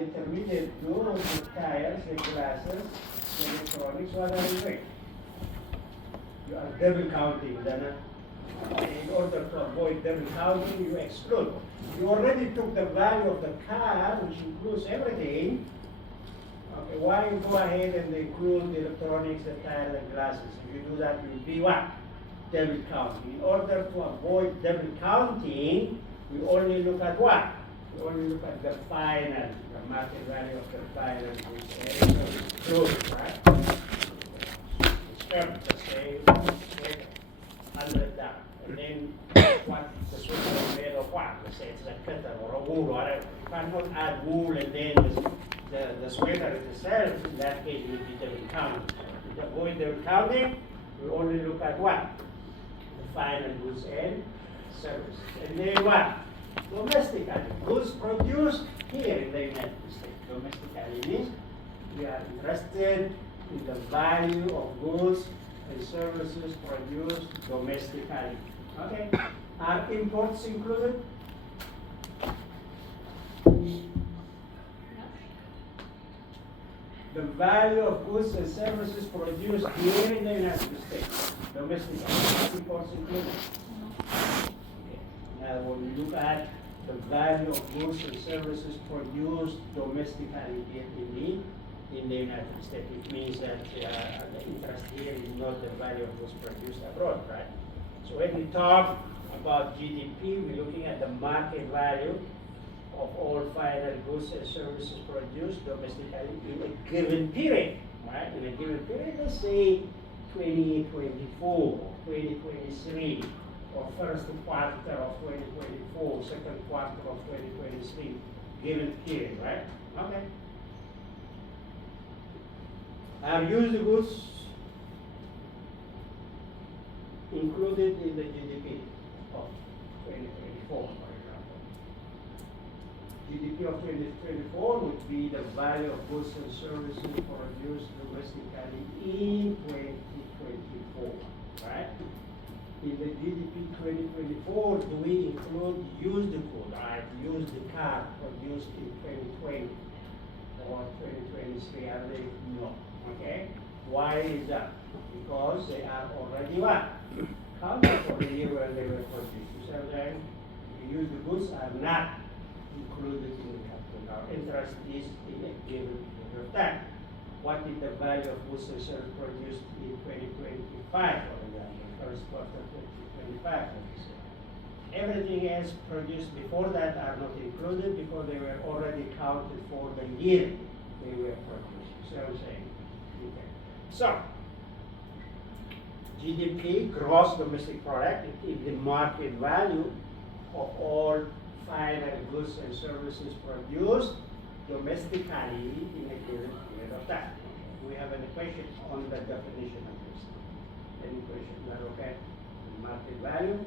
Intermediate goods, the tires, the glasses, the electronics, what are you doing? You are double counting. Then, in order to avoid double counting, you exclude. You already took the value of the car, which includes everything. Okay, why you go ahead and include the electronics, the tires, and glasses? If you do that, you will be what? Double counting. In order to avoid double counting, we only look at what? We only look at the final, the market value of the final goods, right? Let's say, $100. And then what the sweater is made of what? Let's say it's a cotton or a wool or whatever. You cannot add wool and then the sweater itself, in that case, will be double counting. To avoid double counting, we only look at what? The final goods and services. And then what? Domestically, goods produced here in the United States. Domestically means we are interested in the value of goods and services produced domestically. Okay? Are imports included? The value of goods and services produced here in the United States. Domestically. Are imports included? When we look at the value of goods and services produced domestically here in the United States, it means that the interest here is not the value of goods produced abroad, right? So when we talk about GDP, we're looking at the market value of all final goods and services produced domestically in a given period, right? In a given period, let's say 2024, 2023. Or first quarter of 2024, second quarter of 2023, given period, right? Okay. Are used goods included in the GDP of 2024, for example? GDP of 2024 would be the value of goods and services produced domestically in 2024, right? In the GDP 2024, do we include used good, right? Used car produced in 2020 or 2023? Are they? No. Okay. Why is that? Because they are already what? Counted for the year when they were produced. You see what I'm saying? The used goods are not included in the capital. Our interest is in a given period of time. What is the value of goods and services produced in 2025, for example? First quarter 2025. Everything else produced before that are not included because they were already counted for the year they were produced. So I'm saying, okay. So GDP, gross domestic product, is the market value of all final goods and services produced domestically in a given period of time. We have an equation on the definition of this. Any question? Is that okay? The market value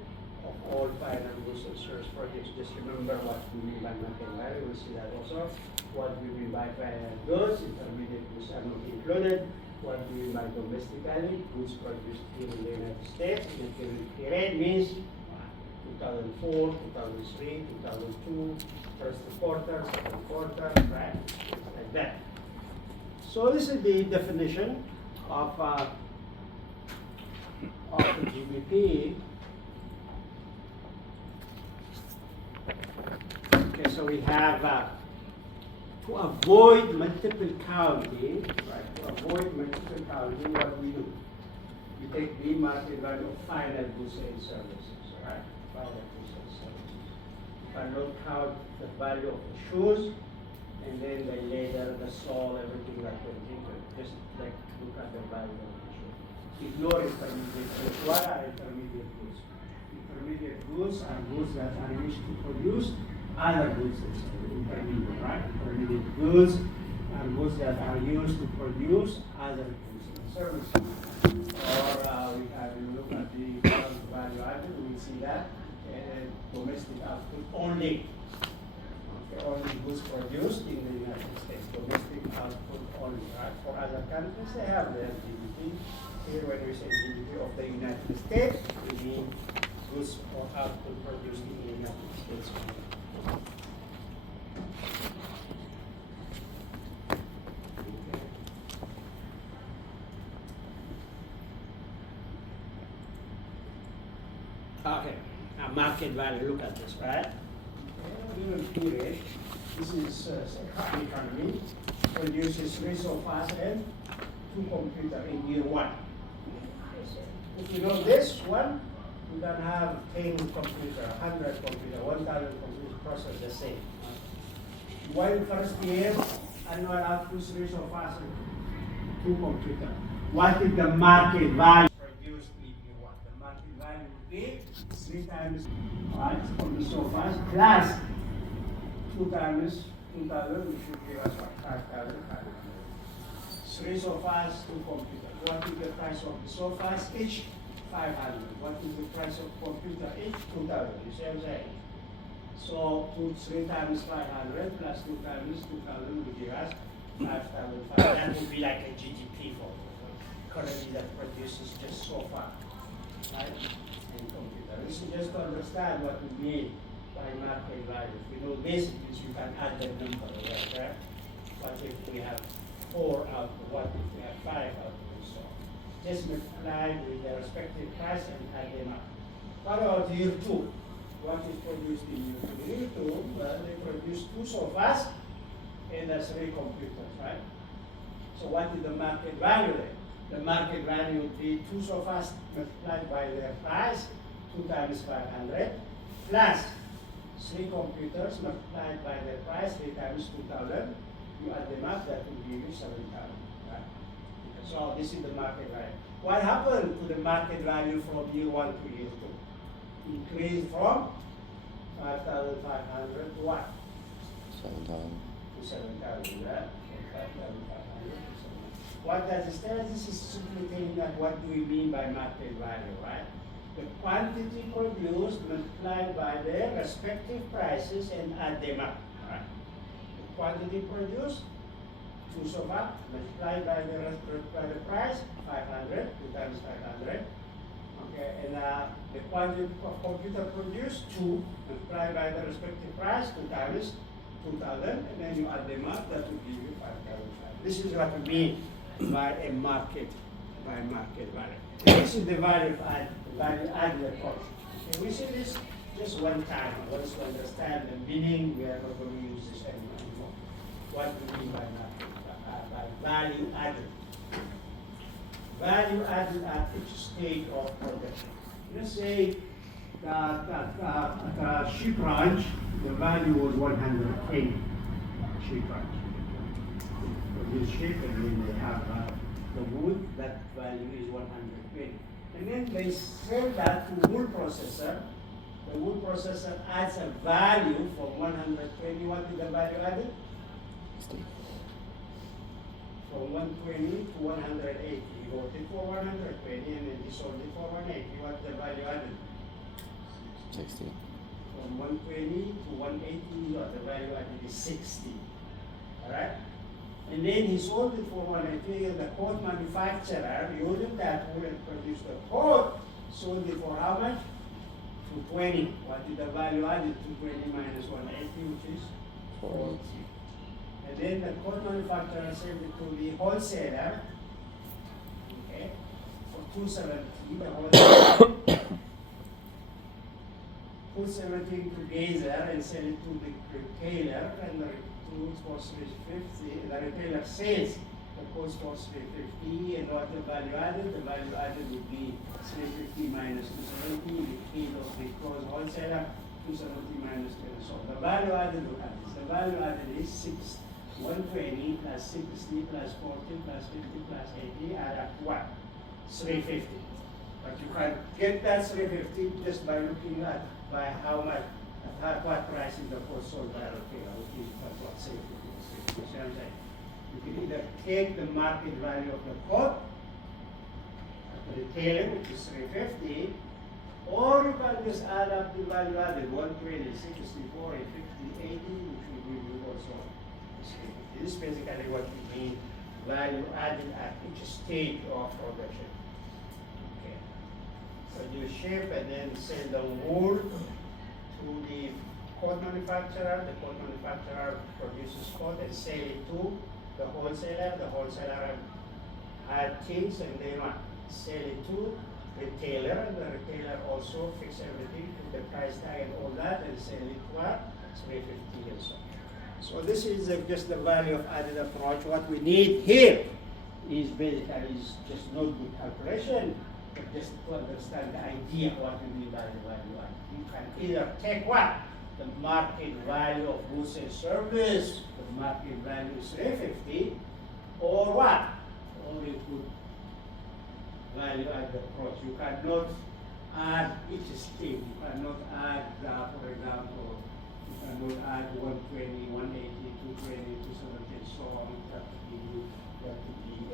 of all final goods and service products. Just remember what we mean by market value. We'll see that also. What we mean by final goods, intermediate goods are not included. What we mean by domestically, goods produced here in the United States in a given period means 2004, 2003, 2002, first quarter, second quarter, right? Like that. So this is the definition of the GDP. Okay, so we have to avoid multiple counting, right? To avoid multiple counting, what we do? We take the market value of final goods and services, right? Final goods and services. You cannot count the value of the shoes and then the leather, the sole, everything that went into it. Just like look at the value of the shoe. Ignore intermediate goods. What are intermediate goods? Intermediate goods are goods that are used to produce other goods. Intermediate, right? Intermediate goods are goods that are used to produce other goods and services. Or we have you look at the value added, we see that domestic output only. Okay, only goods produced in the United States. Domestic output only, right? For other countries, they have their GDP. Here, when we say GDP of the United States, we mean goods or output produced in the United States. Okay, now market value, look at this, right? Given period, this is economy, produces resource and two computers in year one. If you know this one, you can have 10 computers, 100 computers, 1,000 computers process the same. One first year, annual output resource two computers. What is the market value produced in year one? The market value would be 3 times from the surface plus 2 times 2,000, which should give us what? 5,500. 3 surface, 2 computers. What is the price of the surface? Each 500. What is the price of computer? Each 2,000. You see what I'm saying? So 3 times 500 plus 2 times 2,000 will give us 5,500. That would be like a GDP for economy that produces just so far, right? And computer. This is just to understand what we mean by market value. If we know this, it means you can add the number, right? What if we have 4 output? What if we have 5 output? So just multiply with their respective price and add them up. What about year 2? What is produced in year 2? Year 2, well, they produce 2 sofas and 3 computers, right? So what is the market value then? The market value would be 2 sofas multiplied by their price, 2 times 500, plus 3 computers multiplied by their price, 3 times 2,000. You add them up, that will give you 7,000. Right? So this is the market value. What happened to the market value from year 1 to year 2? Increased from 5,500 to what? 7,000. To 7,000, right? 5,500 to 7,000. What does this tell us? This is simply telling us what do we mean by market value, right? The quantity produced multiplied by their respective prices and add them up, right? The quantity produced, 2 sofa, multiplied by the price, 500, 2 times 500. Okay, and the quantity of computer produced, 2, multiplied by the respective price, 2 times 2,000, and then you add them up, that will give you 5,500. This is what we mean by a market value. This is the value added cost. Okay, we see this just one time. Once we understand the meaning, we are not going to use this anymore. What do we mean by value added? Value added at each stage of production. Let's say that at a sheep ranch, the value was 110 sheep ranch. Produce sheep, and then they have the wood, that value is 120. And then they sell that to wool processor. The wool processor adds a value from 120. What is the value added? From 120 to 180. He bought it for 120 and then he sold it for 180. What's the value added? 60. From 120 to 180, what the value added is 60. Alright? And then he sold it for 180, and the coat manufacturer using that wool and produced the coat, sold it for how much? 220. What is the value added? 220 minus 180, which is 40. And then the coat manufacturer sold it to the wholesaler, okay, for 270. The wholesaler put 17 together and sell it to the retailer, and the goods for 350. The retailer sells the goods for 350, and what the value added? The value added would be 350 minus 270, the kilos, because wholesaler 270 minus 10. So the value added, look at this. The value added is 120 plus 60 plus 40 plus 50 plus 80 add up to what? 350. But you can get that 350 just by looking at by how much, at what price is the cost sold by a retailer, which is what safety is. You see what I'm saying? You can either take the market value of the coat at the retailer, which is 350, or you can just add up the value added, 120, 60, 40, 50, 80, which will give you also 350. This is basically what we mean value added at each stage of production. Produce sheep and then sell the wool to the coat manufacturer. The coat manufacturer produces coat and sell it to the wholesaler. The wholesaler had things and then what? Sell it to retailer, and the retailer also fix everything, put the price tag and all that, and sell it for 350 and so. So this is just the value of added approach. What we need here is basically is just notebook calculation, but just to understand the idea of what we mean by the value added. You can either take what? The market value of goods and service, the market value is 350, or what? Only put value added approach. You cannot add each stream. You cannot add, for example, you cannot add 120, 180, 220, 270, and so on. You have to be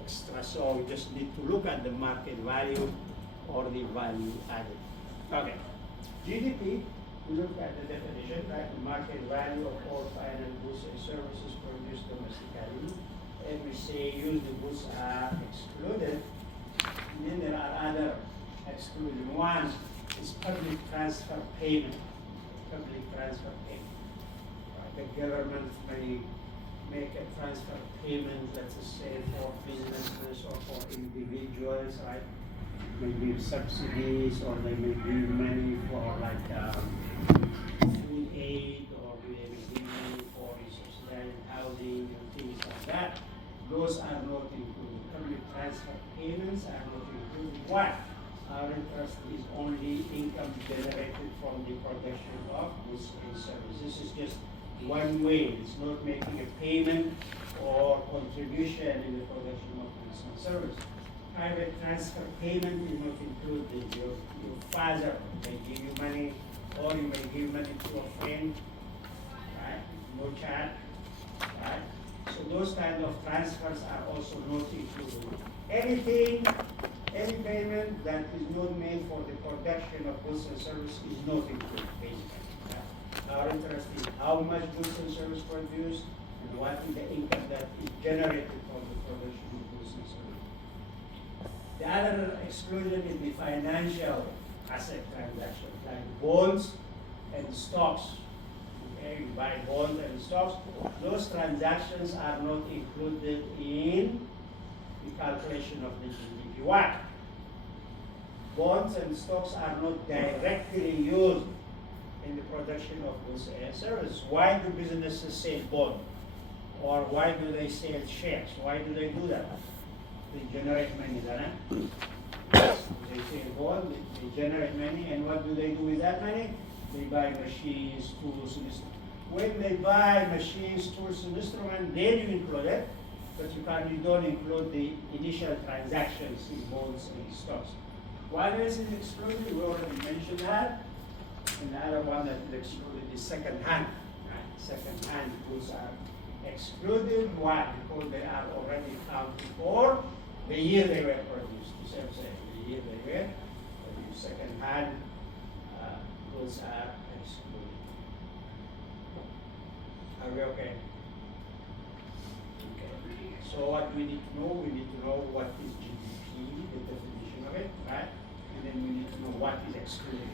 extra. So we just need to look at the market value or the value added. Okay. GDP, we look at the definition, right? The market value of all final goods and services produced domestically. And we say use the goods are excluded. And then there are other excluded. One is public transfer payment. Public transfer payment. The government may make a transfer payment, let's say, for businesses or for individuals, right? Maybe subsidies, or they may give money for like food aid, or they may give money for subsidized housing and things like that. Those are not included. Public transfer payments are not included. Why? Our interest is only income generated from the production of goods and services. This is just one way. It's not making a payment or contribution in the production of goods and services. Private transfer payment is not included. Your father may give you money, or you may give money to a friend, right? No charge, right? So those kind of transfers are also not included. Anything, any payment that is not made for the production of goods and services is not included, basically. Right? Our interest is how much goods and services produced, and what is the income that is generated from the production of goods and services. The other exclusion is the financial asset transactions, like bonds and stocks. Okay, you buy bonds and stocks. Those transactions are not included in the calculation of the GDP. Why? Bonds and stocks are not directly used in the production of goods and services. Why do businesses sell bonds? Or why do they sell shares? Why do they do that? They generate money, don't they? They sell bonds, they generate money, and what do they do with that money? They buy machines, tools, and instruments. When they buy machines, tools, and instruments, then you include it, but you don't include the initial transactions in bonds and stocks. Why is it excluded? We already mentioned that. And the other one that is excluded is second-hand. Right? Second-hand goods are excluded. Why? Because they are already counted for the year they were produced. The same thing, the year they were produced. Second-hand goods are excluded. Are we okay? Okay. So what we need to know what is GDP, the definition of it, right? And then we need to know what is excluded.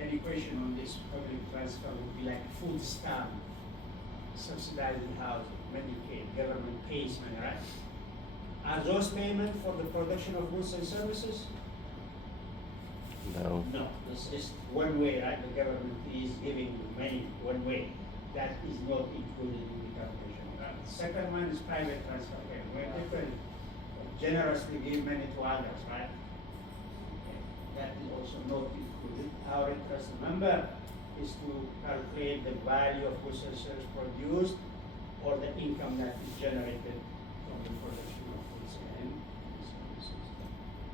Any question on this public transfer would be like food stamp, subsidizing housing, Medicaid, government pays money, right? Are those payments for the production of goods and services? No. No, it's just one way, right? The government is giving money one way. That is not included in the calculation. Right? The second one is private transfer payment, where people generously give money to others, right? Okay. That is also not included. Our interest, remember, is to calculate the value of goods and services produced, or the income that is generated from the production of goods and services.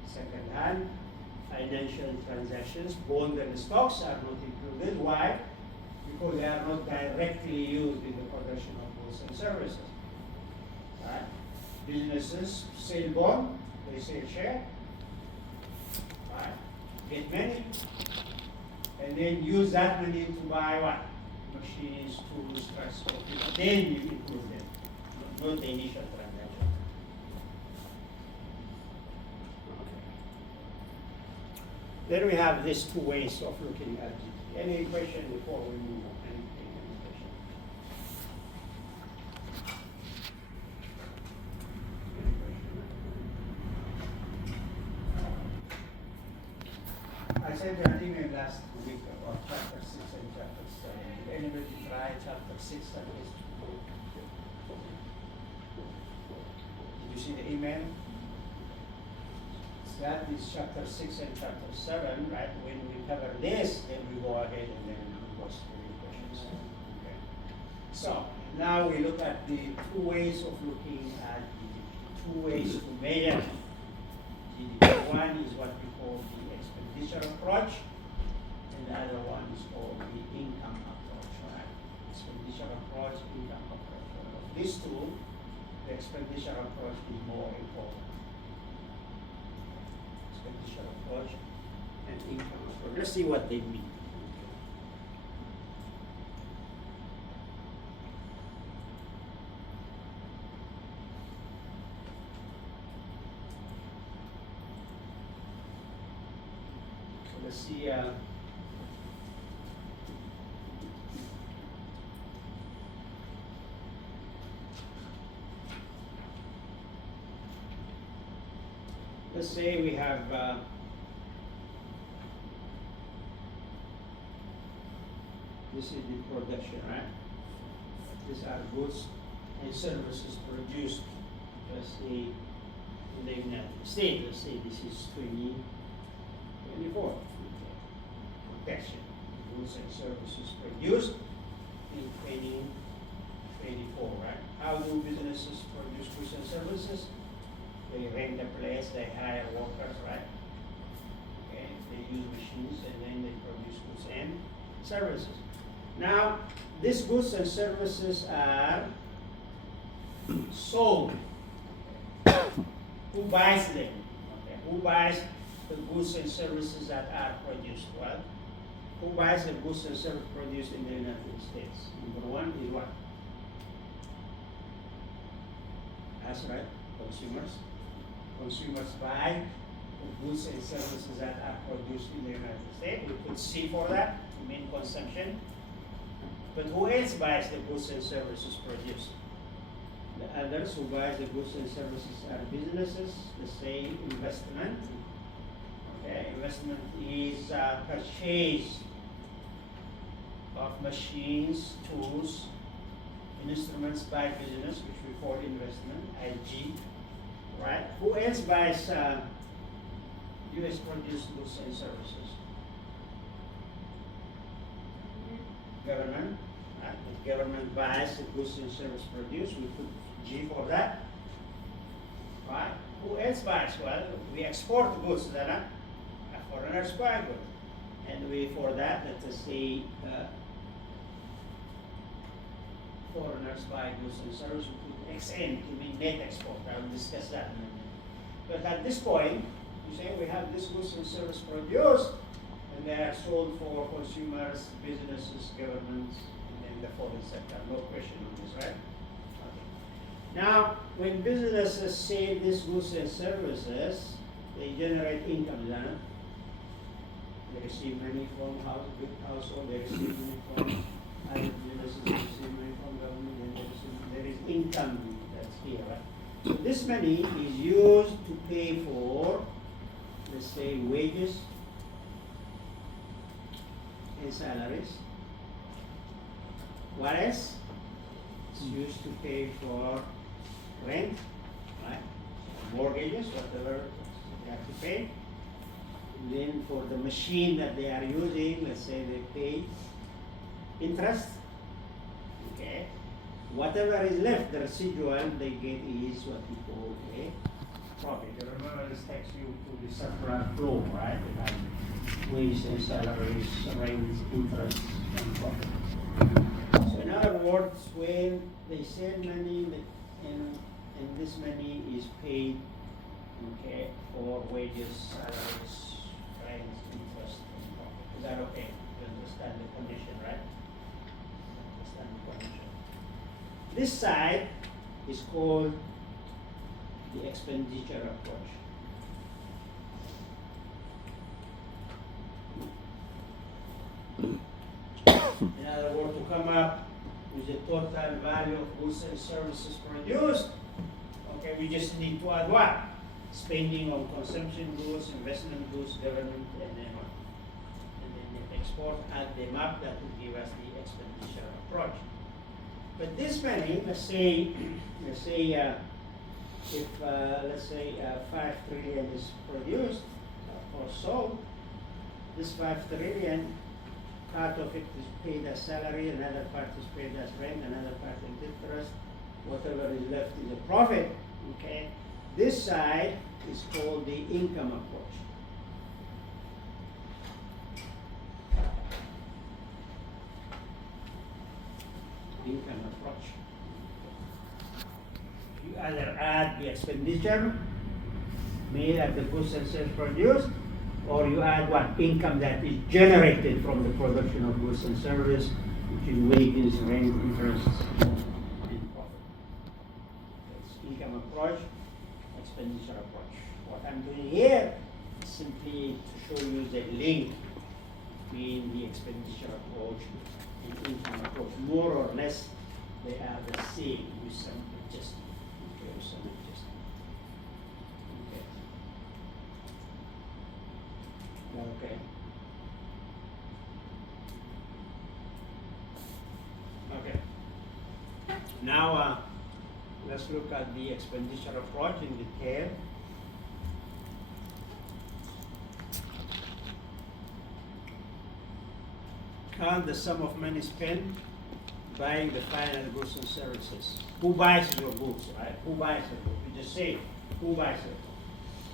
Second hand, financial transactions, bonds and stocks are not included. Why? Because they are not directly used in the production of goods and services. Right? Businesses sell bond, they sell share, right? Get money, and then use that money to buy what? Machines, tools, transport. Then you include them, not the initial transaction. Then we have these two ways of looking at it. Any question before we move on? Any question? chapter 6 that is. Did you see the email? That is chapter 6 and chapter 7, right? When we cover this, then we go ahead and then we go to the questions. Okay. So, now we look at the two ways of looking at GDP. Two ways to measure GDP. One is what we call the expenditure approach, and the other one is called the income approach, right? Expenditure approach, income approach. Of these two, the expenditure approach is more important. Expenditure approach and income approach. Let's see what they mean. So let's see. Let's say we have this is the production, right? These are goods and services produced, let's say, in the United States. Let's say this is 2024. Production, goods and services produced in 2024, right? How do businesses produce goods and services? They rent a place, they hire workers, right? Okay, they use machines and then they produce goods and services. Now, these goods and services are sold. Who buys them? Okay. Who buys the goods and services that are produced? Well, who buys the goods and services produced in the United States? Number one is what? That's right, consumers. Consumers buy the goods and services that are produced in the United States. We put C for that, to mean consumption. But who else buys the goods and services produced? The others who buy the goods and services are businesses. The same investment. Okay, investment is purchase of machines, tools, instruments by business, which we call investment, IG. Right? Who else buys U.S. produced goods and services? Government. Right? The government buys the goods and services produced. We put G for that. Right? Who else buys? Well, we export goods that foreigners buy goods. And we, for that, let us say, foreigners buy goods and services. We put XN to mean net export. I will discuss that in a minute. But at this point, you say we have this goods and services produced, and they are sold for consumers, businesses, governments, and then the foreign sector. No question on this, right? Okay. Now, when businesses sell these goods and services, they generate income, isn't it? They receive money from household, they receive money from other businesses, they receive money from government, and there is income that's here, right? So this money is used to pay for, let's say, wages and salaries. What else? It's used to pay for rent, right? Mortgages, whatever they have to pay. And then for the machine that they are using, let's say they pay interest. Okay. Whatever is left, the residual they get is what we call a profit. You remember this takes you to the circular flow, right? They have wages and salaries, rents, interest, and profit. So in other words, when they send money and this money is paid, okay, for wages, salaries, rents, interest, and profit. Is that okay? You understand the condition, right? Understand the condition. This side is called the expenditure approach. In other words, to come up with the total value of goods and services produced, okay, we just need to add what? Spending on consumption goods, investment goods, government, and then what? And then the export, add them up, that will give us the expenditure approach. But this money, let's say, if let's say 5 trillion is produced or sold, this 5 trillion, part of it is paid as salary, another part is paid as rent, another part is interest, whatever is left is a profit. Okay, this side is called the income approach. Income approach. You either add the expenditure made at the goods and services produced, or you add what income that is generated from the production of goods and services, which is wages, rent, interest, and profit. That's income approach, expenditure approach. What I'm doing here is simply to show you the link between the expenditure approach and income approach. More or less, they are the same with some adjustment. Okay, with some adjustment. Okay. Okay. Now let's look at the expenditure approach in detail. Count the sum of money spent buying the final goods and services. Who buys your goods, right? Who buys the goods? You just say, who buys it?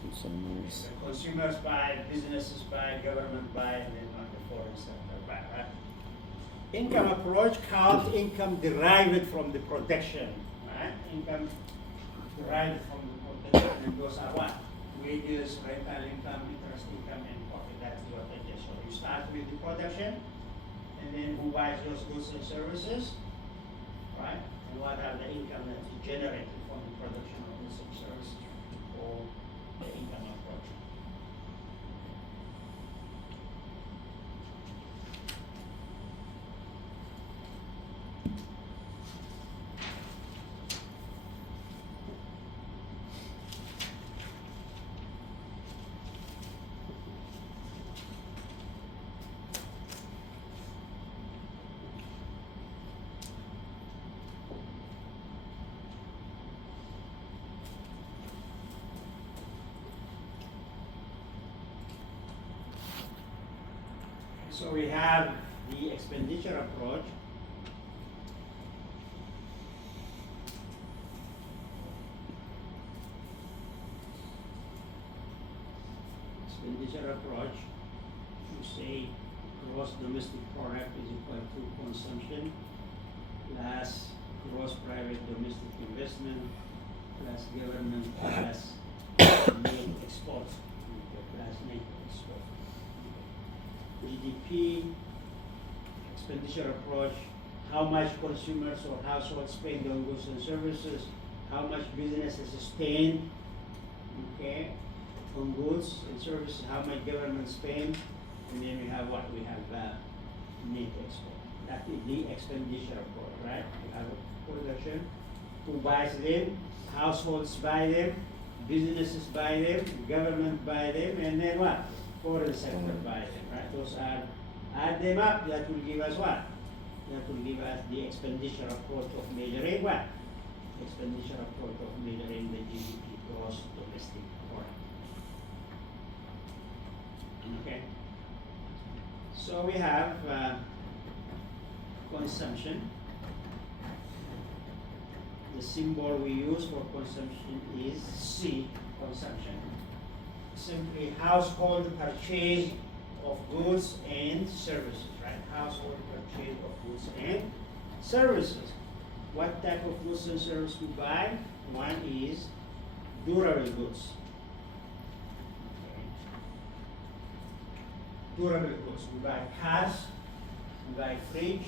Consumers. The consumers buy, businesses buy, government buy, and then the foreign sector buy, right? Income approach counts income derived from the production, right? Income derived from the production, and those are what? Wages, rental income, interest income, and profit. That's what I just showed. You start with the production, and then who buys those goods and services, right? And what are the income that is generated from the production of goods and services, or the income approach. So we have the expenditure approach. Expenditure approach, you say gross domestic product is equal to consumption plus gross private domestic investment plus government plus net export plus net export. GDP, expenditure approach, how much consumers or households spend on goods and services, how much businesses spend, okay, on goods and services, how much government spend, and then we have what? We have net export. That is the expenditure approach, right? We have a production, who buys them, households buy them, businesses buy them, government buy them, and then what? Foreign sector buy them, right? Those are, add them up, that will give us what? That will give us the expenditure approach of measuring what? Expenditure approach of measuring the GDP, gross domestic product. Okay? So we have consumption. The symbol we use for consumption is C, consumption. Simply household purchase of goods and services, right? Household purchase of goods and services. What type of goods and services we buy? One is durable goods. Okay. Durable goods. We buy cars, we buy fridge,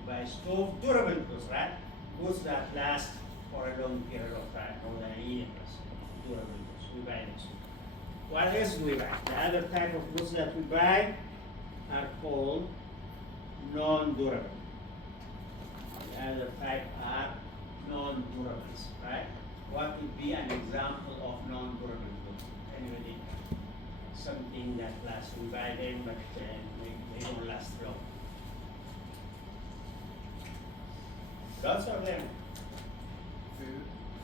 we buy stove, durable goods, right? Goods that last for a long period of time, more than a year. Durable goods. We buy this. What else do we buy? The other type of goods that we buy are called non-durable. The other type are non-durables, right? What would be an example of non-durable goods? Anybody? Something that lasts. We buy them, but they don't last long. Lots of them.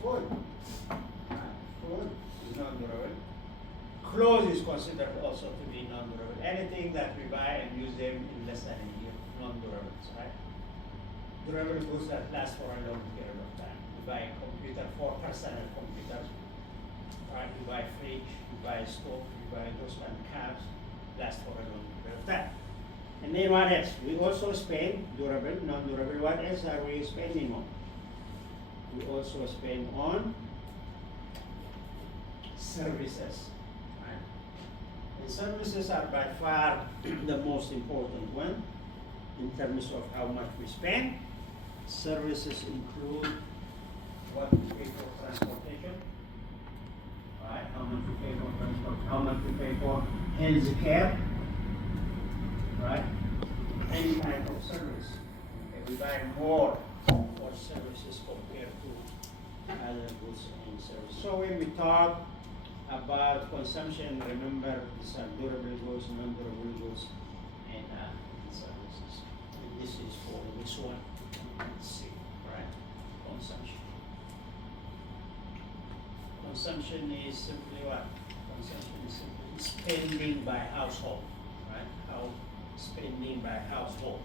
Food. Food is non-durable. Clothes is considered also to be non-durable. Anything that we buy and use them in less than a year, non-durables, right? Durable goods that last for a long period of time. You buy a computer, 4% of computers, right? You buy a fridge, you buy a stove, you buy those kind of cabs, last for a long period of time. And then what else? We also spend durable, non-durable. What else are we spending on? We also spend on services. Right? And services are by far the most important one in terms of how much we spend. Services include what we pay for transportation, right? How much we pay for transport, how much we pay for health care, right? Any type of service. Okay, we buy more for services compared to other goods and services. So when we talk about consumption, remember these are durable goods, non-durable goods, and services. And this is for which one? Let's see, right? Consumption. Consumption is simply what? Consumption is simply spending by household, right? How spending by household.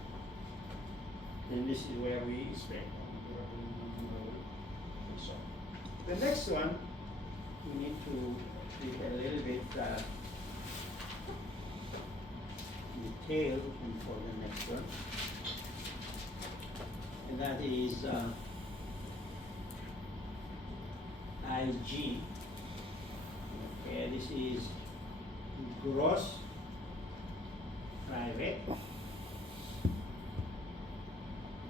And this is where we spend on durable, non-durable, and so on. The next one, we need to read a little bit detail for the next one. And that is IG. Okay, this is gross private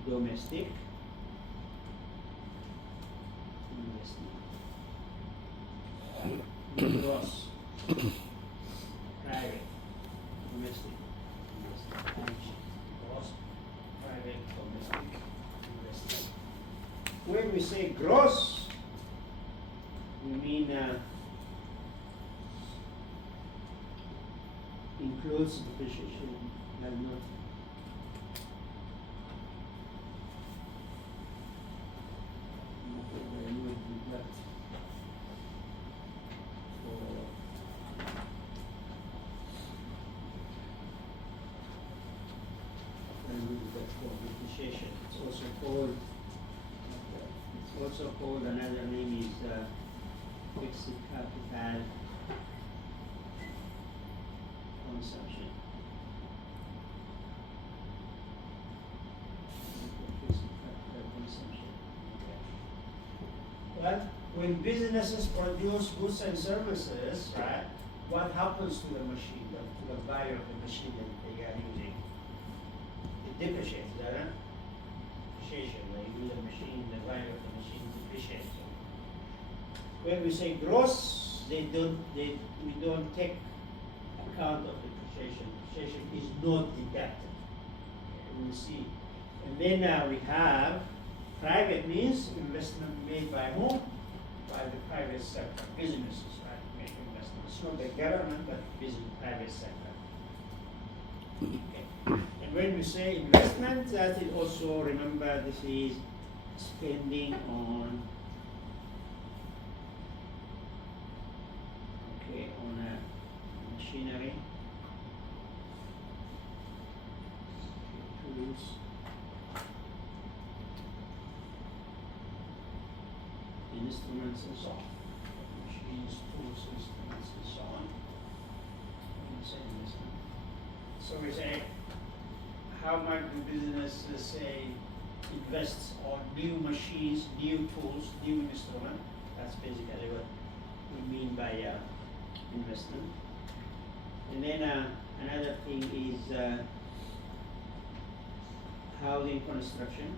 domestic investment. Gross private domestic investment. Gross private domestic investment. When we say gross, we mean includes depreciation and not depreciation. It's also called another name is fixed capital consumption. Fixed capital consumption. Well, when businesses produce goods and services, right, what happens to the machine, to the value of the machine that they are using? It depreciates, doesn't it? Depreciation. When you use a machine, the value of the machine depreciates. When we say gross, we don't take account of depreciation. Depreciation is not deducted. We will see. And then we have private means investment made by whom? By the private sector, businesses, right? Make investments. Not the government, but business, private sector. Okay. And when we say investment, that is also, remember, this is spending on machinery, tools, instruments and so on. Machines, tools, instruments and so on. So we say, how much do businesses say invests on new machines, new tools, new instruments? That's basically what we mean by investment. And then another thing is housing construction.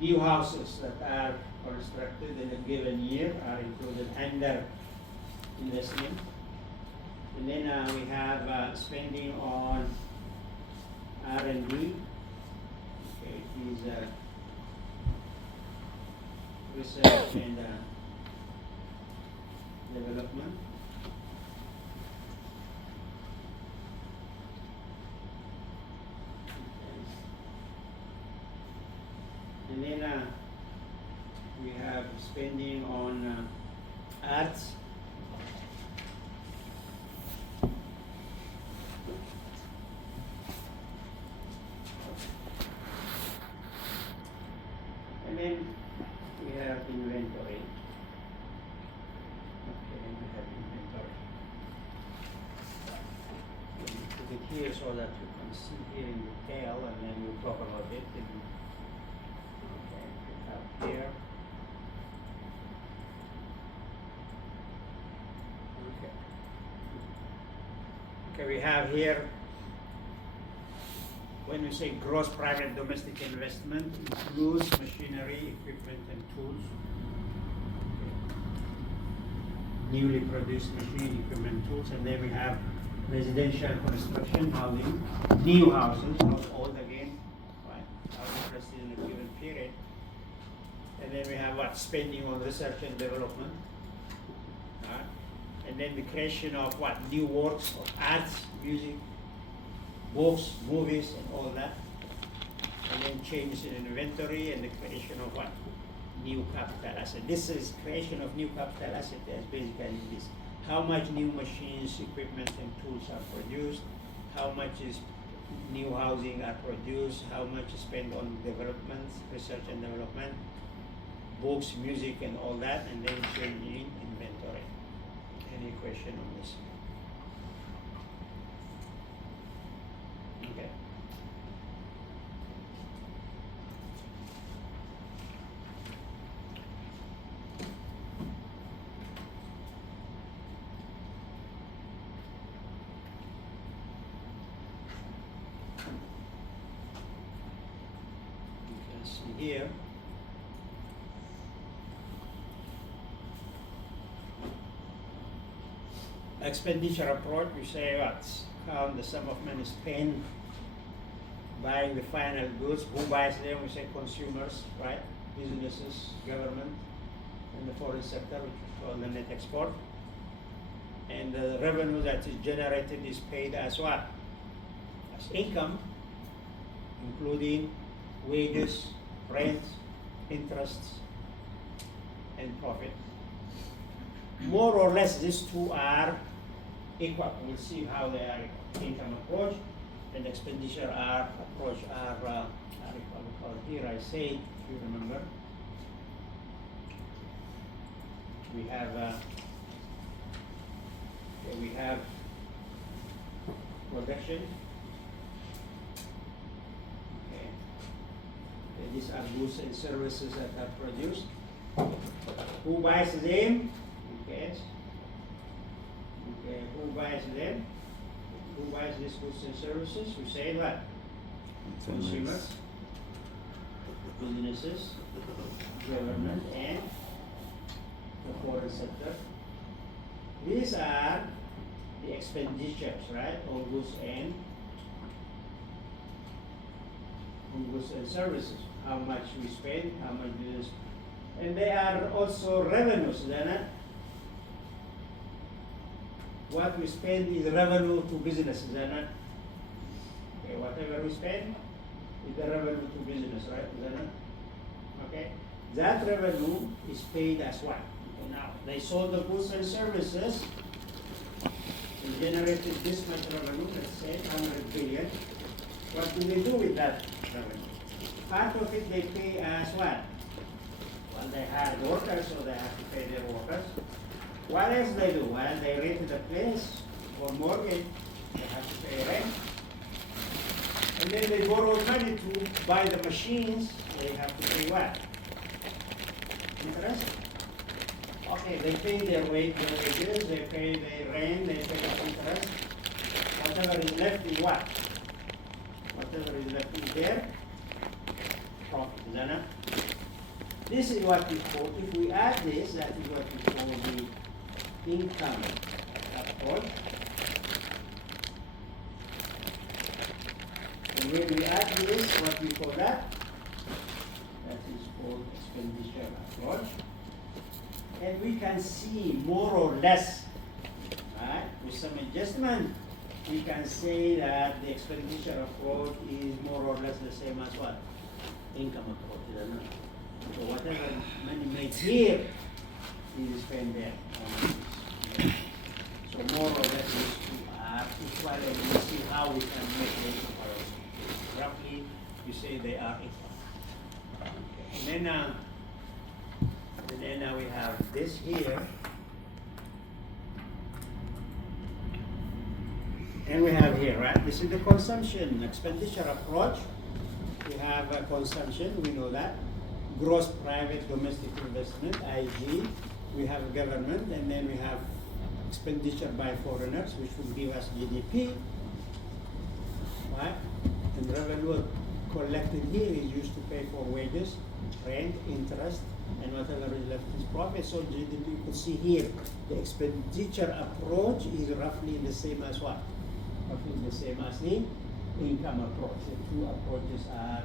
New houses that are constructed in a given year are included under investment. And then we have spending on R&D. Okay, it is research and development. spending on arts. And then we have inventory. Okay, then we have inventory. Let me put it here so that you can see here in detail, and then we'll talk about it. Okay, we have here. Okay. Okay, we have here, when we say gross private domestic investment, includes machinery, equipment, and tools. Okay. Newly produced machine, equipment, tools, and then we have residential construction, housing, new houses, not old again, right? Houses interested in a given period. And then we have what? Spending on research and development. Right? And then the creation of what? New works of arts, music, books, movies, and all that. And then changes in inventory and the creation of what? New capital asset. This is creation of new capital asset as basically this. How much new machines, equipment, and tools are produced, how much is new housing are produced, how much is spent on development, research and development, books, music, and all that, and then changing inventory. Any question on this? Okay. You can see here. Expenditure approach, we say what? Count the sum of money spent buying the final goods. Who buys them? We say consumers, right? Businesses, government, and the foreign sector, which is called the net export. And the revenue that is generated is paid as what? As income, including wages, rents, interests, and profit. More or less, these two are equal. We'll see how they are equal. Income approach and expenditure approach are equal. Because here I say, if you remember, we have production. Okay. And these are goods and services that are produced. Who buys them? Okay. Okay. Who buys them? Who buys these goods and services? We say what? Consumers, businesses, government, and the foreign sector. These are the expenditures, right? On goods and services. How much we spend, how much we spend. And they are also revenues, isn't it? What we spend is revenue to businesses, isn't it? Okay, whatever we spend is the revenue to business, right? Isn't it? Okay? That revenue is paid as what? Okay, now, they sold the goods and services, they generated this much revenue, let's say 100 billion. What do they do with that revenue? Part of it they pay as what? Well, they hire workers, so they have to pay their workers. What else they do? Well, they rent the place for mortgage, they have to pay rent. And then they borrow money to buy the machines, they have to pay what? Interest. Okay, they pay their wages, they pay their rent, they pay the interest. Whatever is left is what? Whatever is left is their profit, isn't it? This is what we call, if we add this, that is what we call the income approach. And when we add this, what we call that? That is called expenditure approach. And we can see more or less, right, with some adjustment, we can say that the expenditure approach is more or less the same as what? Income approach, isn't it? So whatever money made here, is spent there. So more or less these two are equal, and we see how we can make them equal. Roughly, you say they are equal. And then we have this here. And we have here, right? This is the consumption expenditure approach. We have consumption, we know that. Gross private domestic investment, IG. We have government, and then we have expenditure by foreigners, which will give us GDP. Right? And revenue collected here is used to pay for wages, rent, interest, and whatever is left is profit. So GDP, you can see here, the expenditure approach is roughly the same as what? Roughly the same as the income approach. The two approaches are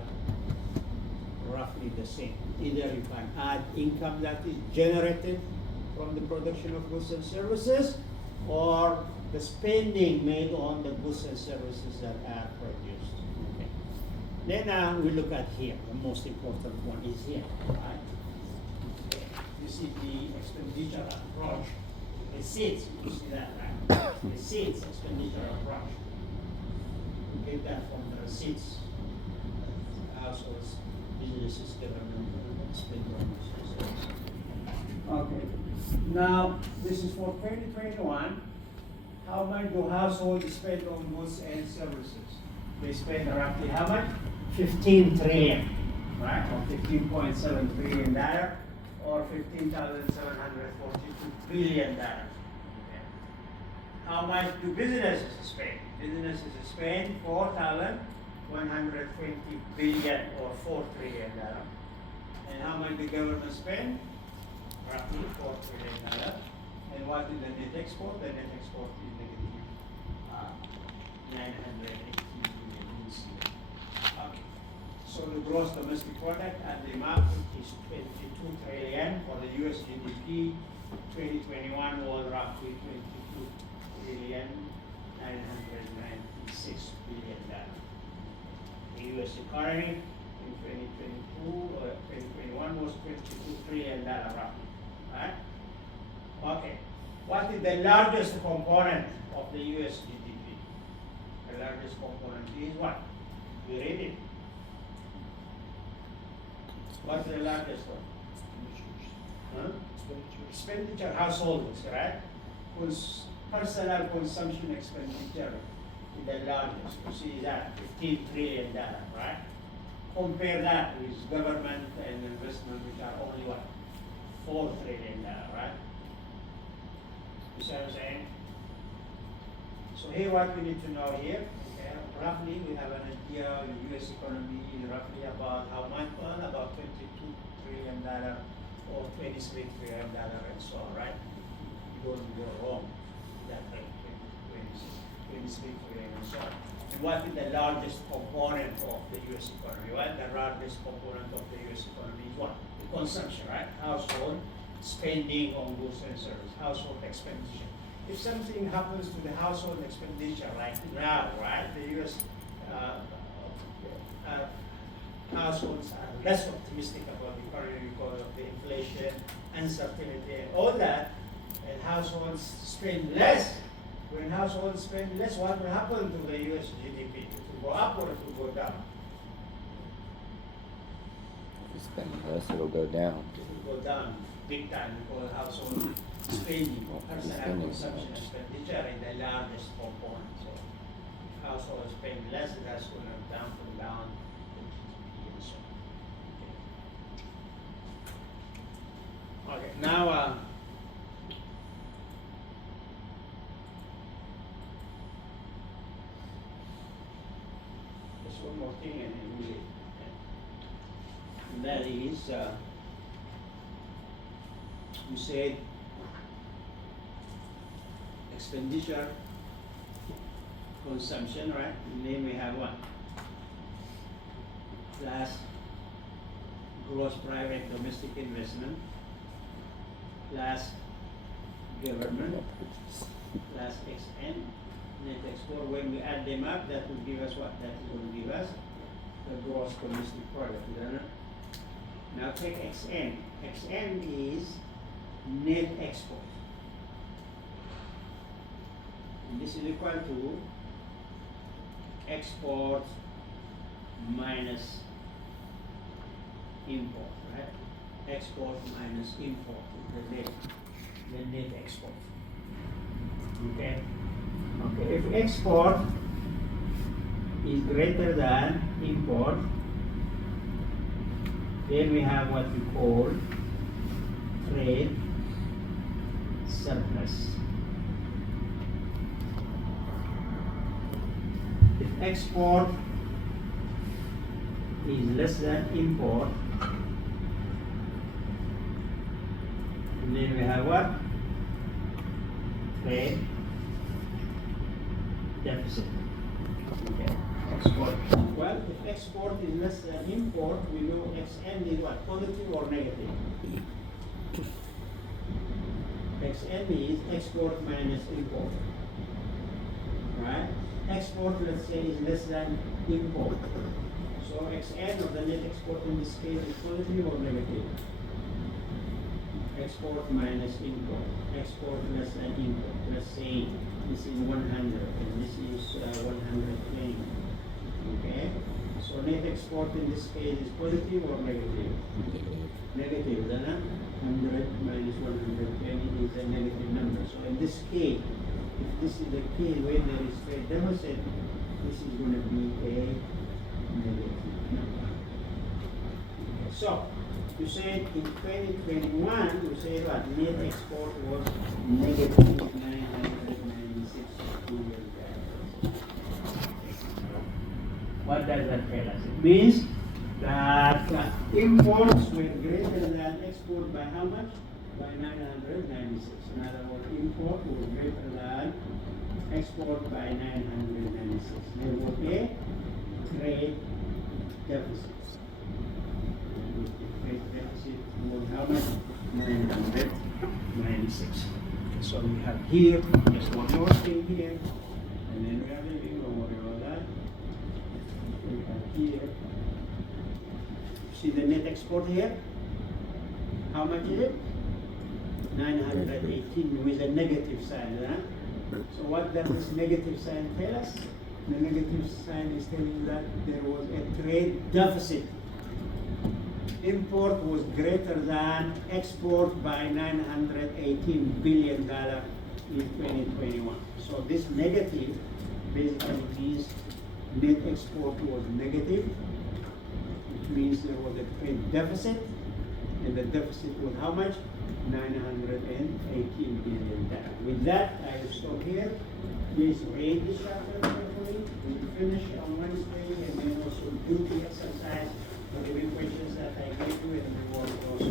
roughly the same. Either you can add income that is generated from the production of goods and services, or the spending made on the goods and services that are produced. Okay. Then we look at here, the most important one is here, right? Okay. You see the expenditure approach, the seeds, you see that, right? The seeds expenditure approach. We get that from the receipts, households, businesses, government, spend on services. Okay. Now, this is for 2021. How much do households spend on goods and services? They spend roughly how much? 15 trillion, right? Or $15.7 trillion, or $15,742 billion. Okay. How much do businesses spend? Businesses spend $4,120 billion, or $4 trillion. And how much the government spend? Roughly $4 trillion. And what is the net export? The net export is negative 980 billion. Okay. So the gross domestic product at the market is 22 trillion. For the US GDP, 2021 was roughly 22 trillion 996 billion dollars. The US economy in 2022 or 2021 was 22 trillion dollars roughly. Right? Okay. What is the largest component of the US GDP? The largest component is what? You read it. What's the largest one? Huh? Expenditure, households, right? Personal consumption expenditure is the largest. You see that, $15 trillion, right? Compare that with government and investment, which are only what? $4 trillion, right? You see what I'm saying? So here what we need to know here, okay, roughly we have an idea the US economy is roughly about how much? Well, about $22 trillion or $23 trillion and so on, right? You don't go wrong with that rate, 23 trillion and so on. And what is the largest component of the US economy? Well, the largest component of the US economy is what? The consumption, right? Household spending on goods and services, household expenditure. If something happens to the household expenditure like now, right, the US households are less optimistic about the economy because of the inflation, uncertainty, and all that, and households spend less. When households spend less, what will happen to the US GDP? It will go up or it will go down? If you spend less, it'll go down. It will go down big time because household spending or personal consumption expenditure is the largest component. So if households spend less, that's going to dampen down the GDP and so on. Okay, now there's one more thing and then we and that is you said expenditure, consumption, right? And then we have what? Plus gross private domestic investment, plus government, plus XN, net export. When we add them up, that will give us what? That will give us the gross domestic product, isn't it? Now take Xn. Xn is net export. And this is equal to export minus import, right? Export minus import is the net export. Okay? Okay, if export is greater than import, then we have what we call trade surplus. If export is less than import, and then we have what? Trade deficit. Okay. Export. Well, if export is less than import, we know Xn is what? Positive or negative? Xn is export minus import. Right? Export, let's say, is less than import. So Xn of the net export in this case is positive or negative? Export minus import. Export less than import. Let's say this is 100 and this is 120. Okay? So net export in this case is positive or negative? Negative, then 100 minus 120 is a negative number. So in this case, if this is the case where there is trade deficit, this is going to be a negative number. Okay, so you said in 2021, you said what? Net export was negative 996 billion. What does that tell us? It means that imports were greater than export by how much? By 996. In other words, import was greater than export by 996. There was a trade deficit. And the trade deficit was how much? 996. So we have here, just one more thing here, and then we have a don't worry about that. We have here. See the net export here? How much is it? 918 with a negative sign, huh? So what does this negative sign tell us? The negative sign is telling you that there was a trade deficit. Import was greater than export by $918 billion in 2021. So this negative basically means net export was negative, which means there was a trade deficit, and the deficit was how much? $918 billion. With that, I will stop here. Please read this chapter carefully. We will finish on Wednesday and then also do the exercise for the questions that I gave you and we will also on